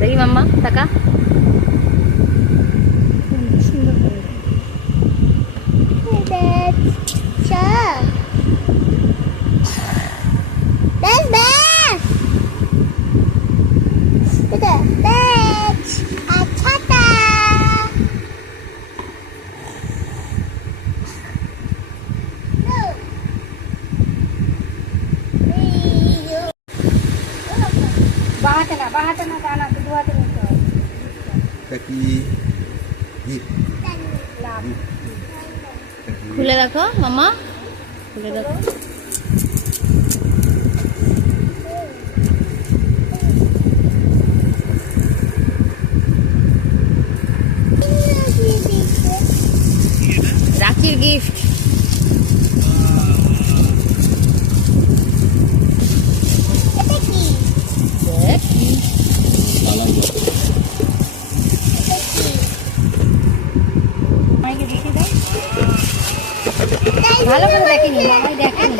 দেখি মাম্মা টাকা বাহাতে না জানা তো দুয়াতে নিতে হবে খুলে রাখো মামা খুলে রাখো রাখির গিফট ভালো করে দেখিনি মামাই দেখেনি